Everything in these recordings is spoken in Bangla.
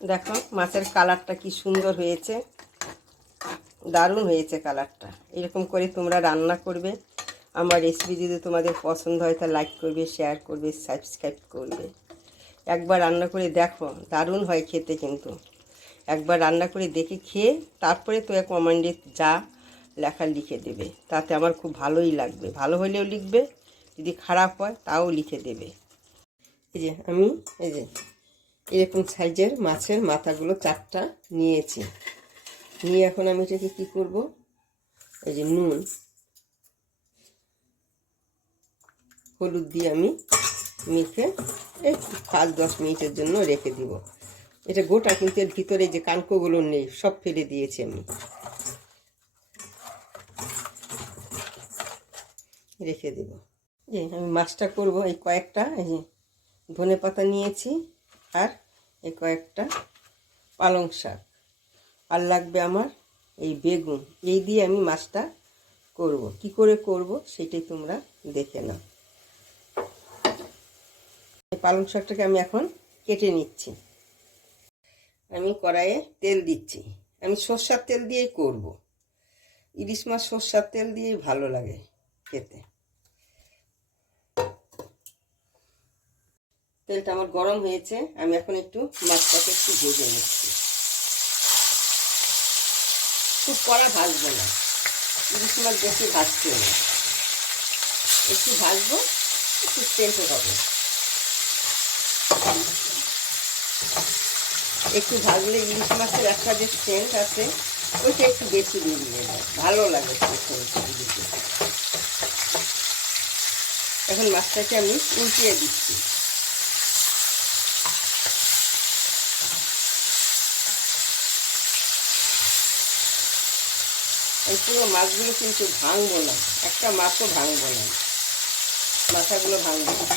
দেখো মাছের কালারটা কি সুন্দর হয়েছে, দারুণ হয়েছে কালারটা। এরকম করে তোমরা রান্না করবে। আমার রেসিপি যদি তোমাদের পছন্দ হয় তা লাইক করবে, শেয়ার করবে, সাবস্ক্রাইব করবে। একবার রান্না করে দেখো, দারুণ হয় খেতে। কিন্তু একবার রান্না করে দেখে খেয়ে তারপরে তো কমেন্টে যা লেখা লিখে দেবে, তাতে আমার খুব ভালোই লাগবে। ভালো হলেও লিখবে, যদি খারাপ হয় তাও লিখে দেবে। এই যে আমি এই যে এরকম সাইজের মাছের মাথাগুলো 4টা নিয়েছি। নিয়ে এখন আমি এটাকে কী করব, এই যে নুন হলুদ দিয়ে আমি মেখে এই 5-10 মিনিটের জন্য রেখে দিব। এটা গোটা, কিন্তু এর ভিতরে যে কানকোগুলো নেই সব ফেলে দিয়েছি আমি, রেখে দেব। যে আমি মাছটা করব, এই কয়েকটা এই যে ধনে পাতা নিয়েছি, আর এই কয়েকটা পালং শাক, আর লাগবে আমার এই বেগুন। এই দিয়ে আমি মাছটা করব। কি করে করব সেটাই তোমরা দেখে নাও। এই পালং শাকটাকে আমি এখন কেটে নিচ্ছি। আমি কড়াইয়ে তেল দিচ্ছি। আমি সরষের তেল দিয়েই করব। ইলিশ মাছ সরষের তেল দিয়েই ভালো লাগে খেতে। তেলটা আমার গরম হয়েছে, আমি এখন একটু মাছটাকে একটু ভেজে নিচ্ছি। খুব কড়া ভাজবো না, ইলিশ মাছ বেশি ভাজতে না, একটু ভাজবো, একটু সেন্ট হবে। একটু ভাজলে ইলিশ মাছের একটা যে সেন্ট আছে ওইটা একটু বেশি বেরিয়ে যায়, ভালো লাগে ইলিশে। এখন মাছটাকে আমি উল্টিয়ে দিচ্ছি। এই পুরো মাছগুলো কিন্তু ভাঙবো না, একটা মাছও ভাঙবো না, মাথাগুলো ভাঙবো না।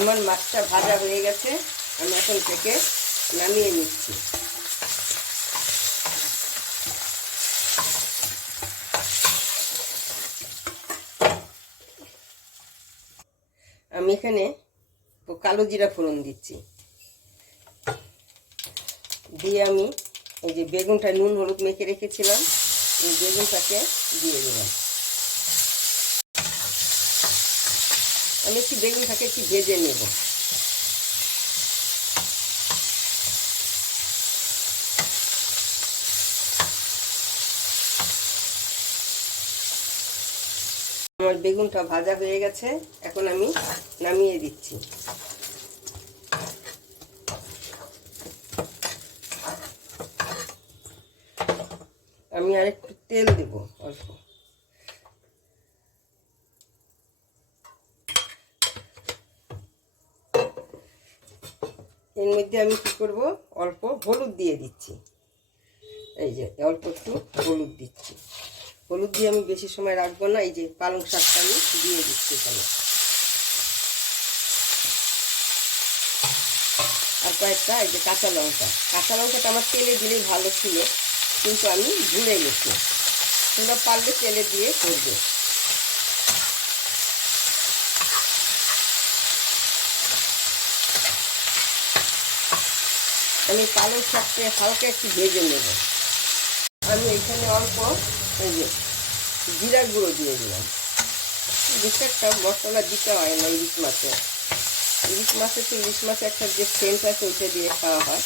আমার মাছটা ভাজা হয়ে গেছে, আমি এখন থেকে নামিয়ে নিচ্ছি। আমি এখানে কালো জিরা ফোড়ন দিচ্ছি, দিয়ে আমি এই যে বেগুনটা নুন হলুদ মেখে রেখেছিলাম, এই বেগুনটাকে দিয়ে দিলাম। আমি একটু বেগুনটাকে একটু ভেজে নেব। আমার বেগুনটা ভাজা হয়ে গেছে, এখন আমি নামিয়ে দিচ্ছি। আমি আর একটু তেল দেব অল্প। এর মধ্যে আমি কি করব, অল্প হলুদ দিয়ে দিচ্ছি। এই যে অল্প একটু হলুদ দিচ্ছি। হলুদ দিয়ে আমি বেশি সময় রাখবো না। এই যে পালং শাকটা আমি দিয়ে দিচ্ছি এখানে, আর কয়েকটা এই যে কাঁচা লঙ্কা। কাঁচা লঙ্কাটা আমার তেলে দিলেই ভালো ছিল, কিন্তু আমি ভুলে গেছি। তোমরা পারলে তেলে দিয়ে করবে। আমি পালং শাকটা হালকা একটু ভেজে নেব। আমি এখানে অল্প এই যে জিরার গুঁড়ো দিয়ে দিলাম। বেশি একটা মশলা দিতে হয় না ইলিশ মাছে। ইলিশ মাছে তো ইলিশ মাছে একটা যে সেন্ট আছে ওইটা দিয়ে খাওয়া হয়।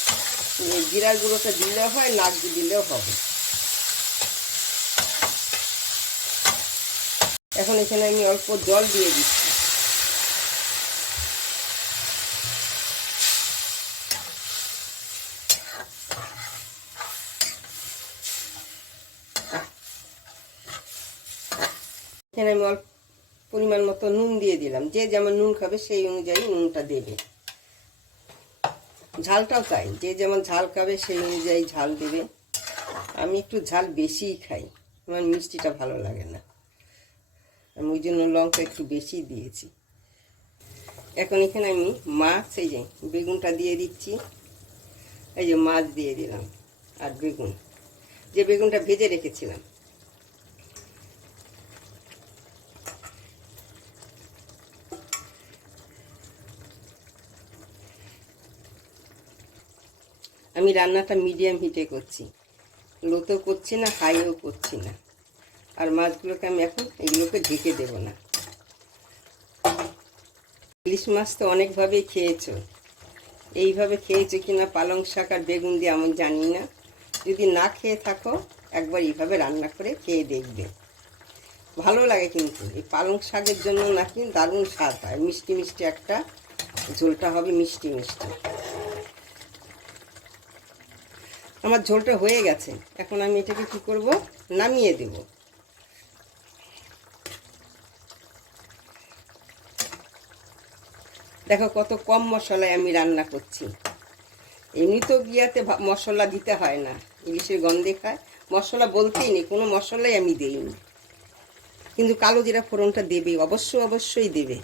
জিরার গুঁড়োটা দিলেও হয়, নাক দিলেও হবে। এখন এখানে আমি অল্প জল দিয়ে দিচ্ছি। এখানে আমি অল্প পরিমাণ মতো নুন দিয়ে দিলাম। যে যেমন নুন খাবে সেই অনুযায়ী নুনটা দেবে। ঝালটাও তাই, যে যেমন ঝাল খাবে সেই অনুযায়ী ঝাল দেবে। আমি একটু ঝাল বেশিই খাই, আমার মিষ্টিটা ভালো লাগে না, আমি ওই জন্য লঙ্কা একটু বেশি দিয়েছি। এখন এখানে আমি মাছ, এই যে বেগুনটা দিয়ে দিচ্ছি। এই যে মাছ দিয়ে দিলাম, আর বেগুন, যে বেগুনটা ভেজে রেখেছিলাম। আমি রান্নাটা মিডিয়াম হিটে করছি, লোতেও করছি না, হাইও করছি না। আর মাছগুলোকে আমি এখন এগুলোকে ঢেকে দেব না। ইলিশ মাছ তো অনেকভাবেই খেয়েছো, এইভাবে খেয়েছো কিনা পালং শাক আর বেগুন দিয়ে আমি জানি না। যদি না খেয়ে থাকো একবার এইভাবে রান্না করে খেয়ে দেখবে, ভালো লাগে। কিন্তু এই পালং শাকের জন্য নাকি দারুণ স্বাদ হয়, মিষ্টি মিষ্টি একটা ঝোলটা হবে, মিষ্টি মিষ্টি। আমার ঝোলটা হয়ে গেছে, এখন আমি এটাকে কি করব, নামিয়ে দেব। দেখো কত কম মশলায় আমি রান্না করছি। এমনি তো বিয়াতে মশলা দিতে হয় না, ইলিশের গন্ধে খায়, মশলা বলতেই নেই, কোনো মশলাই আমি দিইনি। কিন্তু কালো জিরা ফোড়নটা দেবে, অবশ্যই দেবে।